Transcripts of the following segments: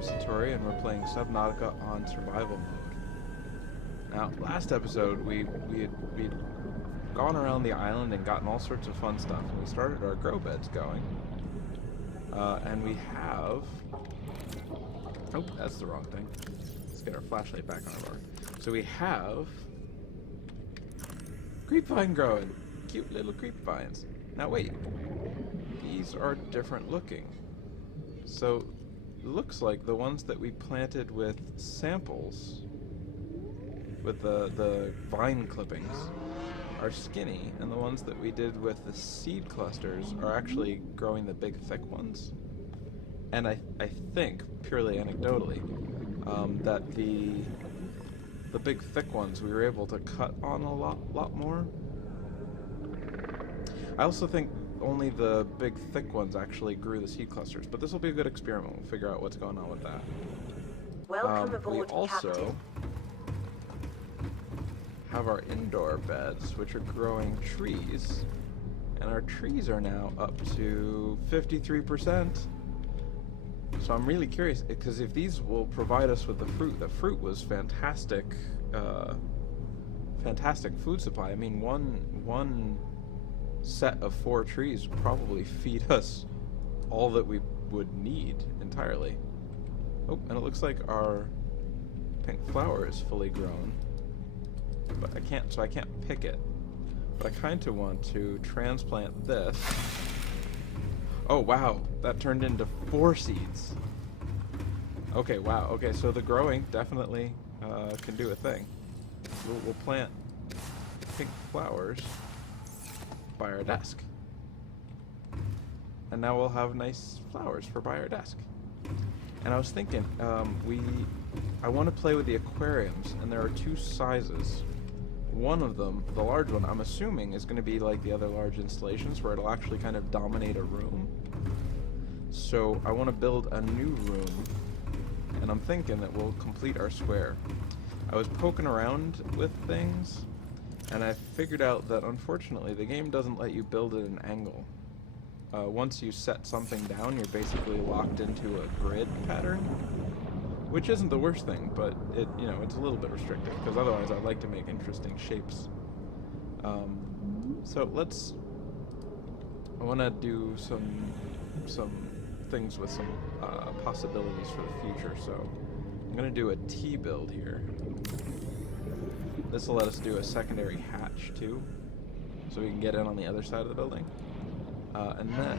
I'm Satorri, and we're playing Subnautica on survival mode. Now, last episode, we'd gone around the island and gotten all sorts of fun stuff. And we started our grow beds going. And we have... Oh, that's the wrong thing. Let's get our flashlight back on our bar. So we have... creepvine growing. Cute little creepvines. Now wait. These are different looking. So, it looks like the ones that we planted with samples, with the vine clippings, are skinny, and the ones that we did with the seed clusters are actually growing the big thick ones. And I think, purely anecdotally, that the big thick ones we were able to cut on a lot more. I also think only the big thick ones actually grew the seed clusters, but this will be a good experiment. We'll figure out what's going on with that. Welcome aboard, we also Captain. have our indoor beds, which are growing trees, and our trees are now up to 53%. So I'm really curious, because if these will provide us with the fruit was fantastic, fantastic food supply. I mean, one set of 4 trees would probably feed us all that we would need entirely. Oh, and it looks like our pink flower is fully grown. But I can't pick it. But I kind of want to transplant this. Oh, wow. That turned into 4 seeds. Okay, wow. Okay, so the growing definitely can do a thing. We'll plant pink flowers by our desk. And now we'll have nice flowers for by our desk. And I was thinking, I want to play with the aquariums, and there are 2 sizes. One of them, the large one, I'm assuming is going to be like the other large installations where it'll actually kind of dominate a room. So I want to build a new room, and I'm thinking that we'll complete our square. I was poking around with things, and I figured out that unfortunately the game doesn't let you build at an angle. Once you set something down, you're basically locked into a grid pattern, which isn't the worst thing, but it's a little bit restrictive, because otherwise I'd like to make interesting shapes. So I want to do some things with some possibilities for the future. So I'm going to do a T build here. This will let us do a secondary hatch too, so we can get in on the other side of the building. And then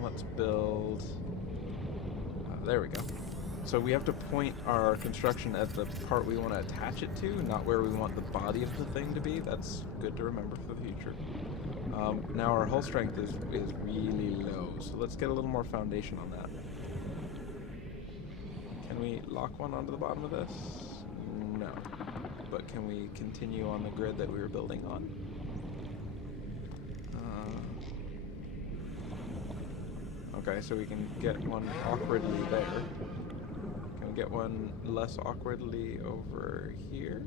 let's build. There we go. So we have to point our construction at the part we want to attach it to, not where we want the body of the thing to be. That's good to remember for the future. Now our hull strength is really low, so let's get a little more foundation on that. Can we lock one onto the bottom of this? No. But can we continue on the grid that we were building on? Okay, so we can get one awkwardly there. Can we get one less awkwardly over here?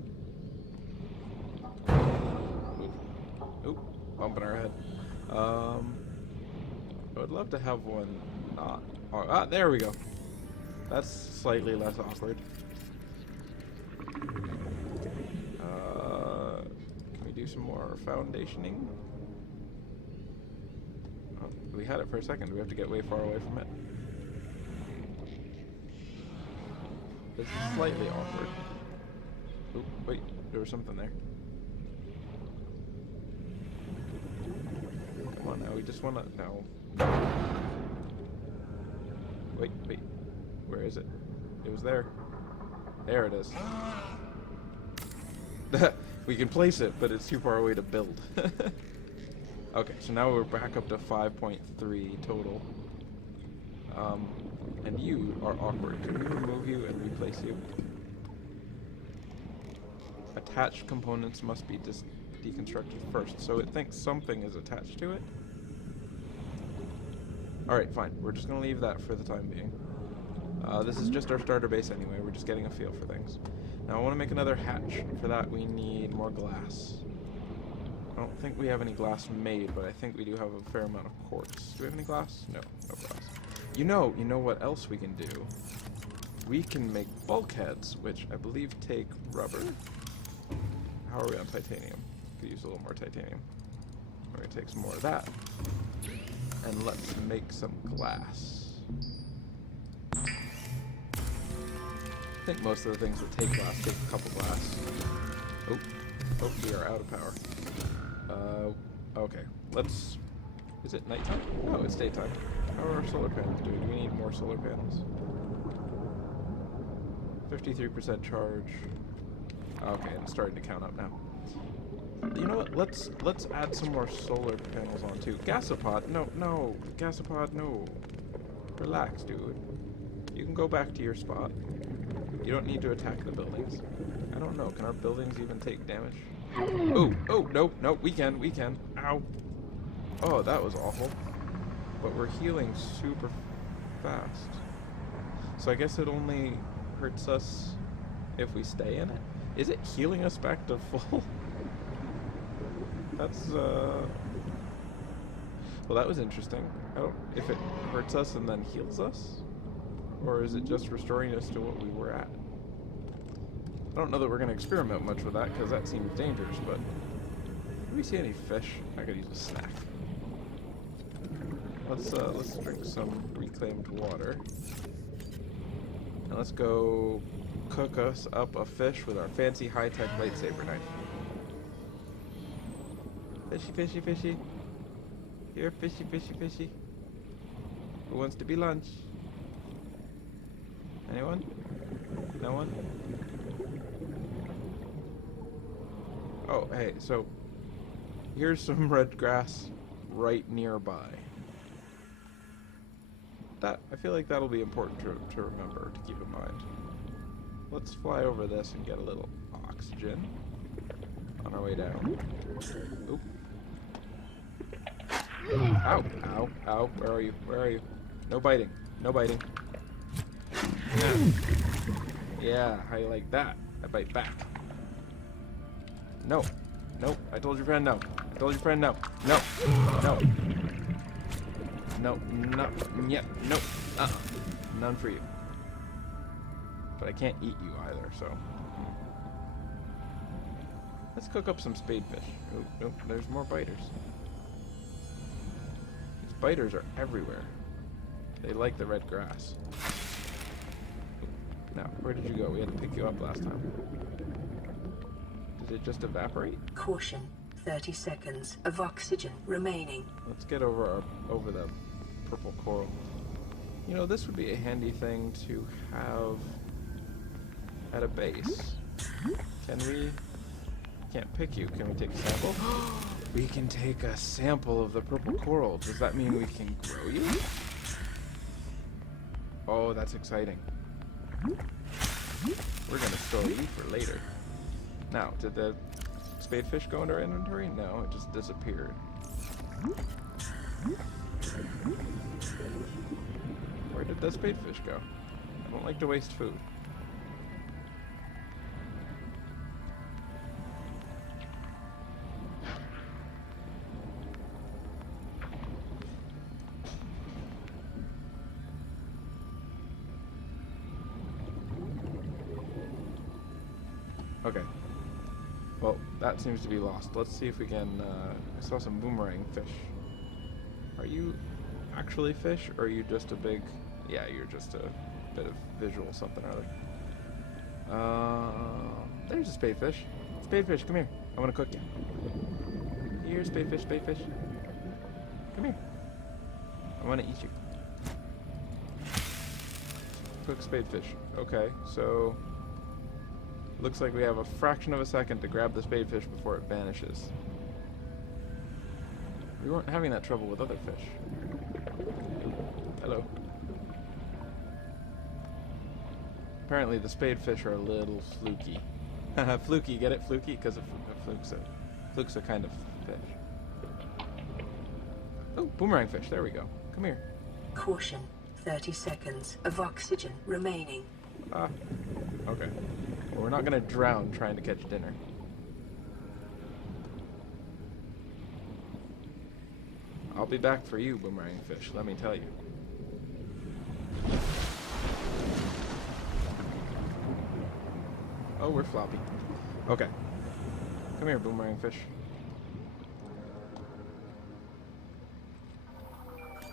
Oop, bumping our head. I would love to have one not... there we go. That's slightly less awkward. Can we do some more foundationing? Oh, we had it for a second. We have to get way far away from it. This is slightly awkward. Oop, wait, there was something there. Come on now, we just wanna... No. Wait. Where is it? It was there. There it is. We can place it, but it's too far away to build. Okay, so now we're back up to 5.3 total. And you are awkward. Can we remove you and replace you? Attached components must be deconstructed first. So it thinks something is attached to it. Alright, fine. We're just going to leave that for the time being. This is just our starter base anyway. We're just getting a feel for things. Now I want to make another hatch. For that we need more glass. I don't think we have any glass made, but I think we do have a fair amount of quartz. Do we have any glass? No, no glass. You know what else we can do? we can make bulkheads, which I believe take rubber. How are we on titanium? Could use a little more titanium. We're gonna take some more of that. And let's make some glass. I think most of the things that take glass take a couple glass. Oh, we are out of power. Okay, let's... Is it nighttime? No, it's daytime. How are our solar panels doing? Do we need more solar panels? 53% charge. Okay, it's starting to count up now. You know what? Let's add some more solar panels on too. Gasopod, no, Gasopod, no. Relax, dude. You can go back to your spot. You don't need to attack the buildings. I don't know. Can our buildings even take damage? Oh, no, we can. Ow. Oh, that was awful. But we're healing super fast. So I guess it only hurts us if we stay in it. Is it healing us back to full? That's, well, that was interesting. I don't... If it hurts us and then heals us? Or is it just restoring us to what we were at? I don't know that we're going to experiment much with that, because that seems dangerous, but... Do we see any fish? I could use a snack. Let's drink some reclaimed water. And let's go cook us up a fish with our fancy high-tech lightsaber knife. Fishy, fishy, fishy. Here, fishy, fishy, fishy. Who wants to be lunch? Anyone? No one? Oh, hey, so here's some red grass right nearby. I feel like that'll be important to remember, to keep in mind. Let's fly over this and get a little oxygen on our way down. Oop. Ow, ow, ow, where are you? Where are you? No biting, no biting. Yeah, how you like that? I bite back. No, no, I told your friend no. I told your friend no. No, no. No, no, yeah, no, none for you. But I can't eat you either, so. Let's cook up some spadefish. Oh, there's more biters. These biters are everywhere. They like the red grass. Now, where did you go? We had to pick you up last time. Did it just evaporate? Caution. 30 seconds of oxygen remaining. Let's get over the purple coral. You know, this would be a handy thing to have at a base. Can we... Can't pick you. Can we take a sample? We can take a sample of the purple coral. Does that mean we can grow you? Oh, that's exciting. We're gonna store you for later. Now, did the spadefish go into our inventory? No, it just disappeared. Where did that spadefish go? I don't like to waste food. Okay. Well, that seems to be lost. Let's see if we can, I saw some boomerang fish. Are you actually fish, or are you just a big... Yeah, you're just a bit of visual something or other. There's a spadefish. Spadefish, come here. I want to cook you. Here, spadefish, spadefish. Come here. I want to eat you. Cook spadefish. Okay, so... Looks like we have a fraction of a second to grab the spadefish before it vanishes. We weren't having that trouble with other fish. Hello. Apparently the spadefish are a little fluky. Fluky, get it? Fluky? Because fluke's a kind of fish. Oh, boomerang fish. There we go. Come here. Caution. 30 seconds of oxygen remaining. Ah. Okay. Well, we're not gonna drown trying to catch dinner. I'll be back for you, boomerang fish, let me tell you. Oh, we're floppy. Okay. Come here, boomerang fish.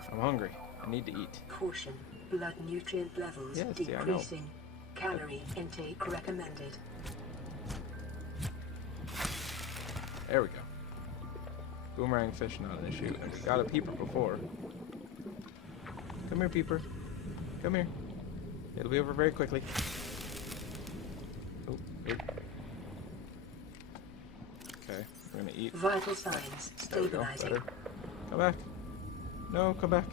I'm hungry. I need to eat. Caution. Blood nutrient levels Yes, yeah, I know. decreasing. Calorie intake recommended. There we go. Boomerang fish not an issue. And we got a peeper before. Come here, peeper. Come here. It'll be over very quickly. Oh, oh. Okay, we're gonna eat. Vital signs There we go. stabilizing. Better. Come back. No, come back.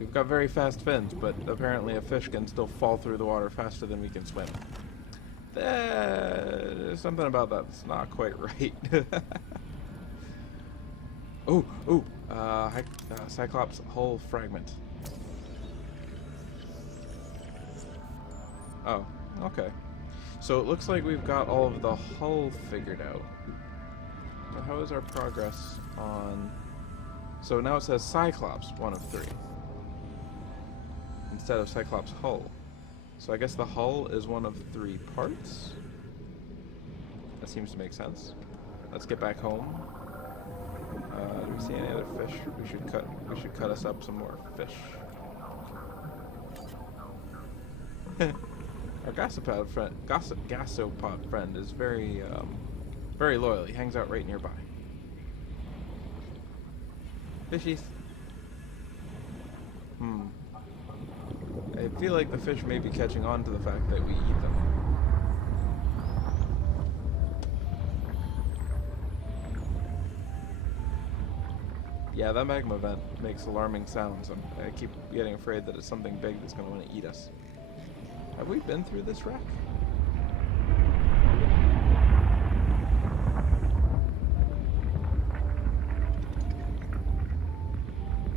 We've got very fast fins, but apparently a fish can still fall through the water faster than we can swim. There's something about that that's not quite right. Cyclops hull fragment. Oh, okay. So it looks like we've got all of the hull figured out. So how is our progress on... So now it says Cyclops, 1 of 3. Instead of Cyclops hull. So I guess the hull is 1 of 3 parts. That seems to make sense. Let's get back home. Do we see any other fish? We should cut us up some more fish. Our gasopod friend is very loyal. He hangs out right nearby. Fishies. I feel like the fish may be catching on to the fact that we eat them. Yeah, that magma vent makes alarming sounds. I keep getting afraid that it's something big that's going to want to eat us. Have we been through this wreck?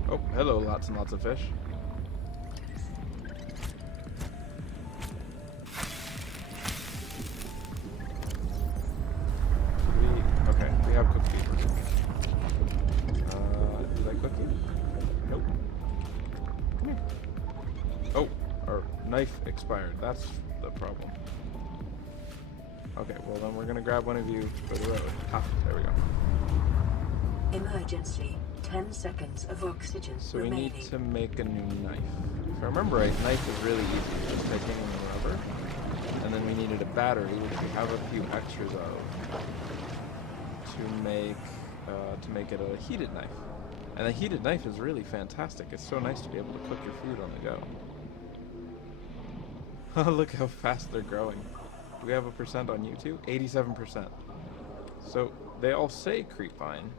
Oh, hello, lots and lots of fish. Okay, we have cooked beef. Did I cook you? Nope. Come here. Oh, our knife expired. That's the problem. Okay, well then we're gonna grab one of you for the road. Ah, there we go. Emergency. 10 seconds of oxygen So remaining. we need to make a new knife. If I remember right, knife is really easy. Just taking the rubber. And then we needed a battery, which we have a few extras of, to make it a heated knife. And a heated knife is really fantastic. It's so nice to be able to cook your food on the go. Look how fast they're growing. Do we have a percent on you too? 87%. So they all say creepvine,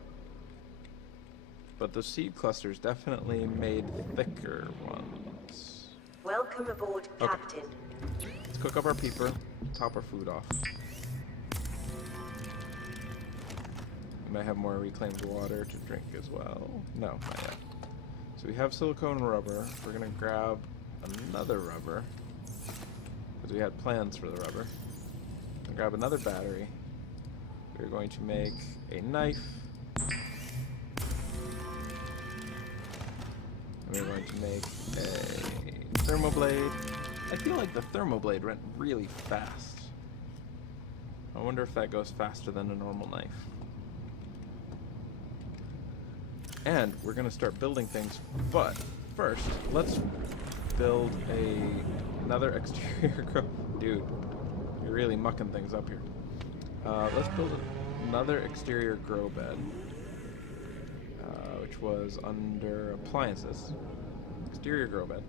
but the seed clusters definitely made thicker ones. Welcome aboard, Okay. Captain. Let's cook up our peeper, top our food off. We might have more reclaimed water to drink as well. No, not yet. So we have silicone rubber. We're gonna grab another rubber, because we had plans for the rubber. We'll grab another battery. We're going to make a knife. And we're going to make a thermoblade. I feel like the thermoblade went really fast. I wonder if that goes faster than a normal knife. And we're gonna start building things, but first, let's build another exterior grow. Dude, you're really mucking things up here. Let's build another exterior grow bed, which was under appliances. Exterior grow bed.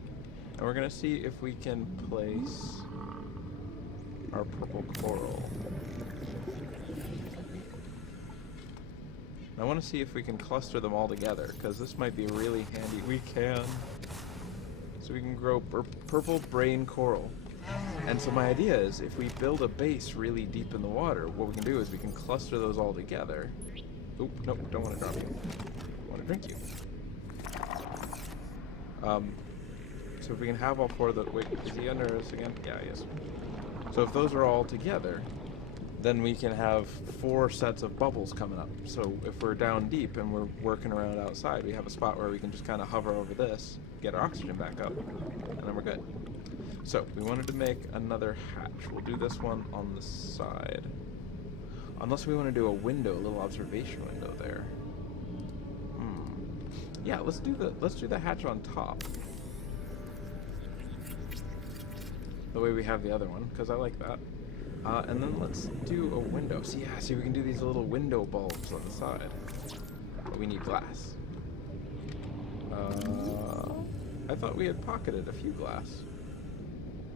And we're gonna see if we can place our purple coral. I want to see if we can cluster them all together, because this might be really handy. We can. So we can grow purple brain coral. And so my idea is, if we build a base really deep in the water, what we can do is we can cluster those all together. Oop, nope, don't want to drop you. I want to drink you. So if we can have all 4 of the... Wait, is he under us again? Yeah, he is. So if those are all together, then we can have 4 sets of bubbles coming up. So if we're down deep and we're working around outside, we have a spot where we can just kind of hover over this, get our oxygen back up, and then we're good. So, we wanted to make another hatch. We'll do this one on the side. Unless we want to do a window, a little observation window there. Yeah, let's do the hatch on top. The way we have the other one, because I like that. And then let's do a window. See, we can do these little window bulbs on the side. But we need glass. I thought we had pocketed a few glass.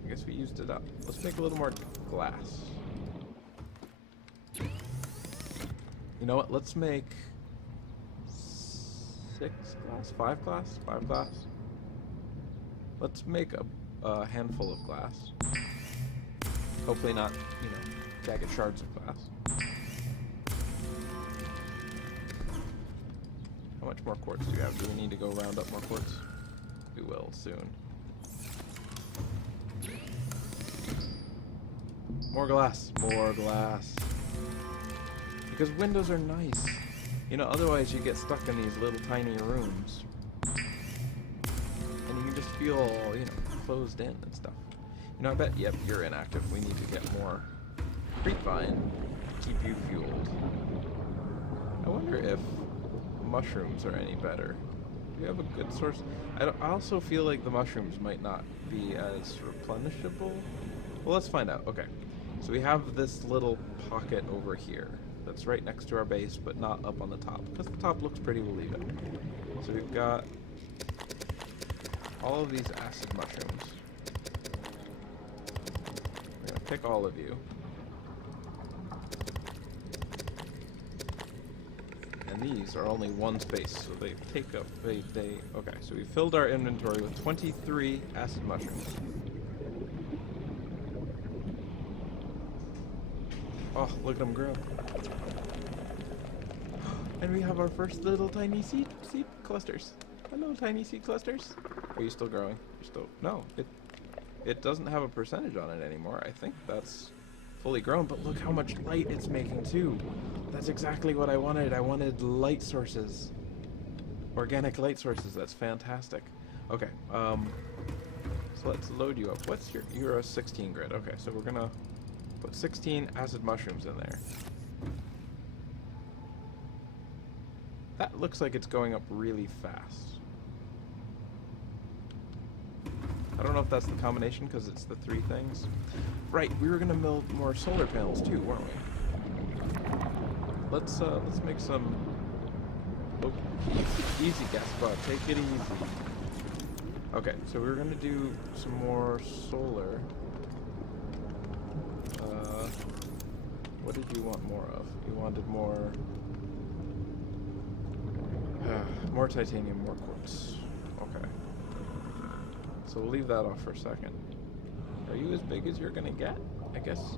I guess we used it up. Let's make a little more glass. You know what? Let's make 6 glass? 5 glass? 5 glass? Let's make a handful of glass. Hopefully not, you know, jagged shards of glass. How much more quartz do you have? Do we need to go round up more quartz? We will soon. More glass. More glass. Because windows are nice. You know, otherwise you get stuck in these little tiny rooms. And you can just feel all, you know, closed in and stuff. You know, I bet, yep, you're inactive. We need to get more creepvine to keep you fueled. I wonder if mushrooms are any better. Do you have a good source? I also feel like the mushrooms might not be as replenishable. Well, let's find out. Okay. So we have this little pocket over here that's right next to our base, but not up on the top. Because the top looks pretty, we'll leave it. So we've got all of these acid mushrooms. We're going to pick all of you. And these are only one space, so they take up, okay, so we filled our inventory with 23 acid mushrooms. Oh, look at them grow. And we have our first little tiny seed clusters. Hello, tiny seed clusters. Are you still growing? You're still, no, it doesn't have a percentage on it anymore. I think that's fully grown, but look how much light it's making too. That's exactly what I wanted. I wanted light sources. Organic light sources. That's fantastic. Okay, so let's load you up. What's you're a 16 grid. Okay, so we're gonna put 16 acid mushrooms in there. That looks like it's going up really fast. I don't know if that's the combination because it's the 3 things. Right, we were gonna build more solar panels too, weren't we? Let's make some. Oh, easy, Gaspar. Take it easy. Okay, so we're gonna do some more solar. What did you want more of? You wanted more. More titanium, more quartz. Okay. So we'll leave that off for a second. Are you as big as you're gonna get? I guess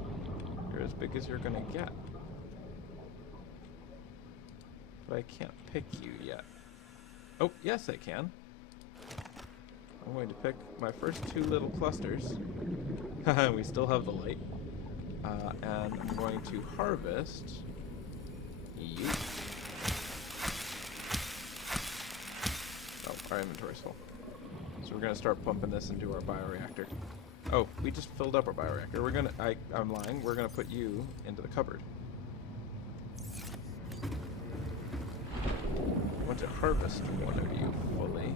you're as big as you're gonna get. But I can't pick you yet. Oh, yes I can. I'm going to pick my first 2 little clusters. We still have the light. And I'm going to harvest you. Oh, our inventory's full. So we're gonna start pumping this into our bioreactor. Oh, we just filled up our bioreactor. We're gonna, I'm lying, we're gonna put you into the cupboard. I want to harvest one of you fully.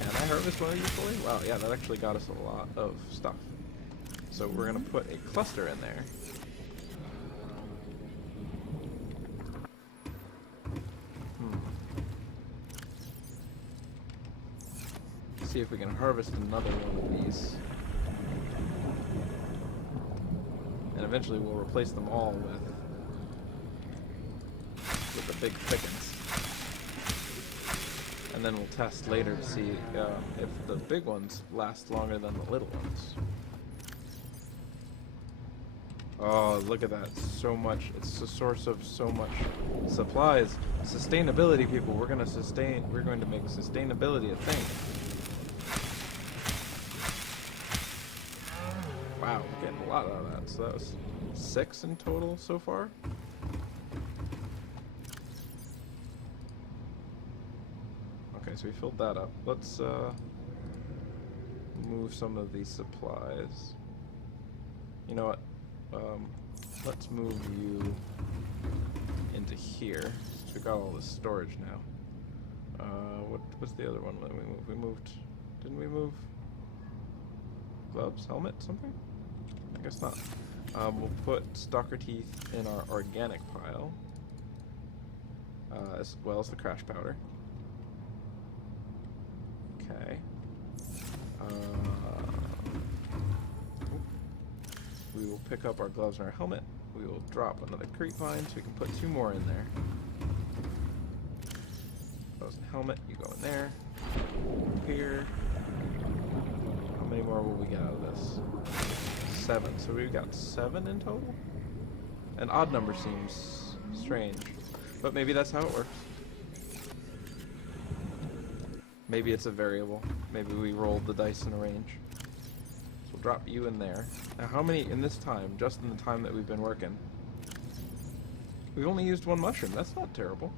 Can I harvest one of you fully? Wow, yeah, that actually got us a lot of stuff. So we're gonna put a cluster in there. See if we can harvest another one of these. And eventually we'll replace them all with the big thickens. And then we'll test later to see if the big ones last longer than the little ones. Oh, look at that. So much. It's the source of so much supplies. Sustainability, people. We're going to make sustainability a thing. Wow, we're getting a lot out of that. So that was 6 in total so far. Okay, so we filled that up. Let's move some of these supplies. You know what? Let's move you into here. Since we got all this storage now. What was the other one that we moved? We moved... Didn't we move? Gloves? Helmet? Something? I guess not. We'll put stalker teeth in our organic pile. As well as the crash powder. Okay. We will pick up our gloves and our helmet. We will drop another crate vine so we can put 2 more in there. Gloves and helmet, you go in there. Here. How many more will we get out of this? 7. So we've got 7 in total? An odd number seems strange. But maybe that's how it works. Maybe it's a variable. Maybe we rolled the dice in a range. So we'll drop you in there. Now how many in this time, just in the time that we've been working? We've only used 1 mushroom. That's not terrible.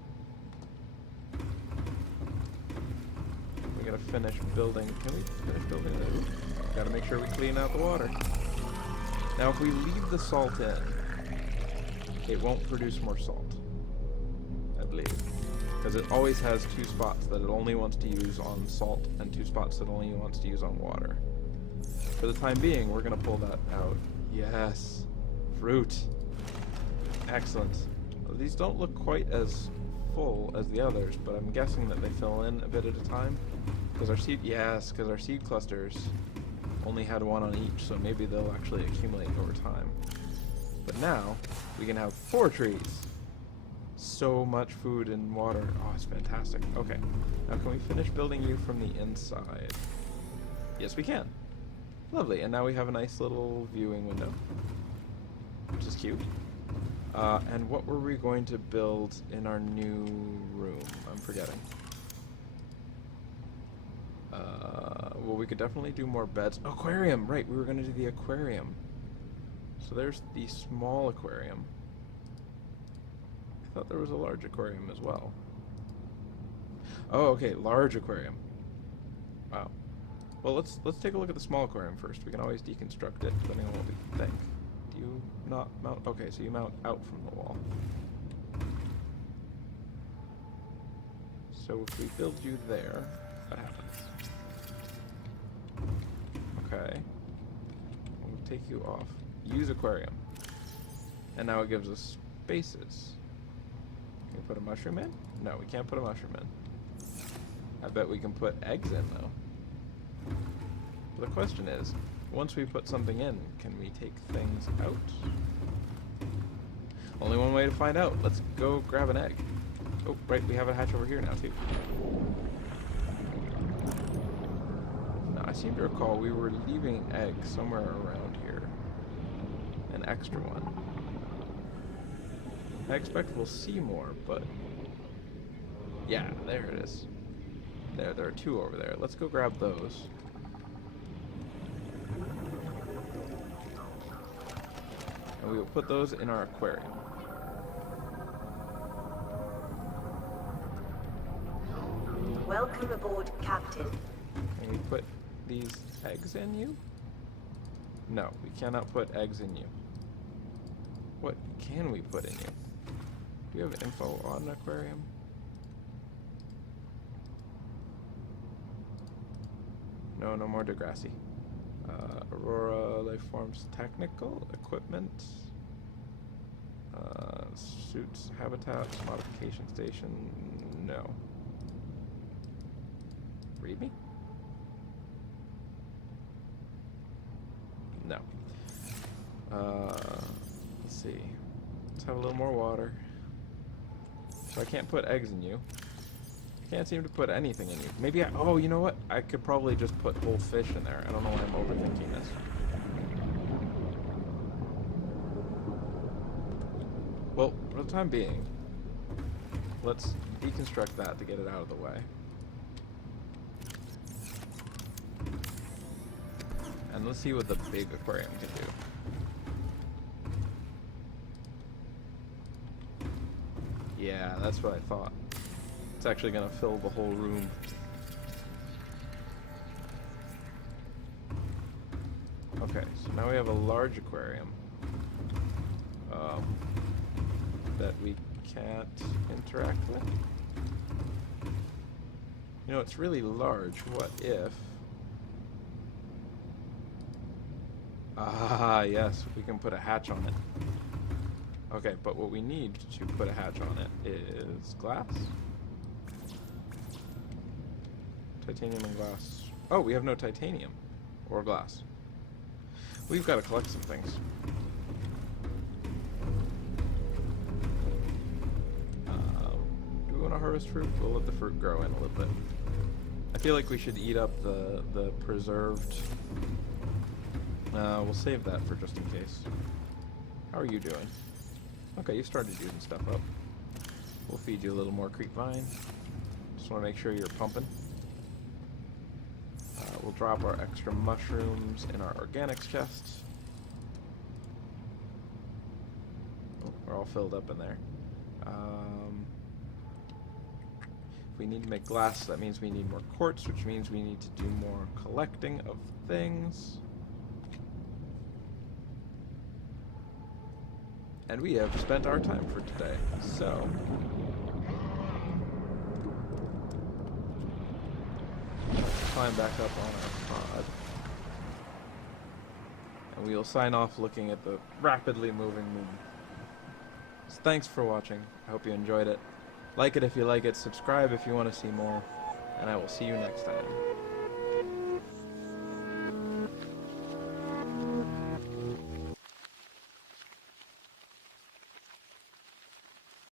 We gotta finish building. Can we finish building this? Gotta make sure we clean out the water. Now if we leave the salt in, it won't produce more salt. I believe. Because it always has 2 spots that it only wants to use on salt and 2 spots that it only wants to use on water. For the time being, we're going to pull that out. Yes. Fruit. Excellent. Well, these don't look quite as full as the others, but I'm guessing that they fill in a bit at a time. Because our seed... Yes, because our seed clusters only had 1 on each, so maybe they'll actually accumulate over time. But now, we can have 4 trees. So much food and water. Oh, it's fantastic. Okay. Now can we finish building you from the inside? Yes, we can. Lovely. And now we have a nice little viewing window, which is cute. And what were we going to build in our new room? I'm forgetting. Well, we could definitely do more beds. Aquarium! Right, we were going to do the aquarium. So there's the small aquarium. I thought there was a large aquarium as well. Oh, okay, large aquarium. Wow. Well, let's take a look at the small aquarium first. We can always deconstruct it depending on what we think. Do you not mount? Okay, so you mount out from the wall. So if we build you there, what happens? Okay. We'll take you off. Use aquarium. And now it gives us spaces. Can we put a mushroom in? No, we can't put a mushroom in. I bet we can put eggs in, though. But the question is, once we put something in, can we take things out? Only one way to find out. Let's go grab an egg. Oh, right, we have a hatch over here now, too. Now, I seem to recall we were leaving an egg somewhere around here. An extra one. I expect we'll see more, but... Yeah, there it is. There are 2 over there. Let's go grab those. And we will put those in our aquarium. Welcome aboard, Captain. Can we put these eggs in you? No, we cannot put eggs in you. What can we put in you? Do you have info on an aquarium? No, no more Degrassi. Aurora Life Forms Technical Equipment. Suits, Habitats, Modification Station. No. Read me? No. Let's see. Let's have a little more water. So I can't put eggs in you. I can't seem to put anything in you. Maybe I... Oh, you know what? I could probably just put whole fish in there. I don't know why I'm overthinking this. Well, for the time being, let's deconstruct that to get it out of the way. And let's see what the big aquarium can do. Yeah, that's what I thought. It's actually going to fill the whole room. So now we have a large aquarium that we can't interact with. You know, it's really large. What if... Ah, yes, we can put a hatch on it. Okay, but what we need to put a hatch on it is glass. Titanium and glass. Oh, we have no titanium or glass. We've got to collect some things. Do we want to harvest fruit? We'll let the fruit grow in a little bit. I feel like we should eat up the preserved... we'll save that for just in case. How are you doing? Okay, you started using stuff up. We'll feed you a little more creep vine. Just want to make sure you're pumping. We'll drop our extra mushrooms in our organics chest. Oh, we're all filled up in there. If we need to make glass, that means we need more quartz, which means we need to do more collecting of things. And we have spent our time for today, so... climb back up on our pod. And we will sign off looking at the rapidly moving moon. So thanks for watching. I hope you enjoyed it. Like it if you like it, subscribe if you want to see more, and I will see you next time.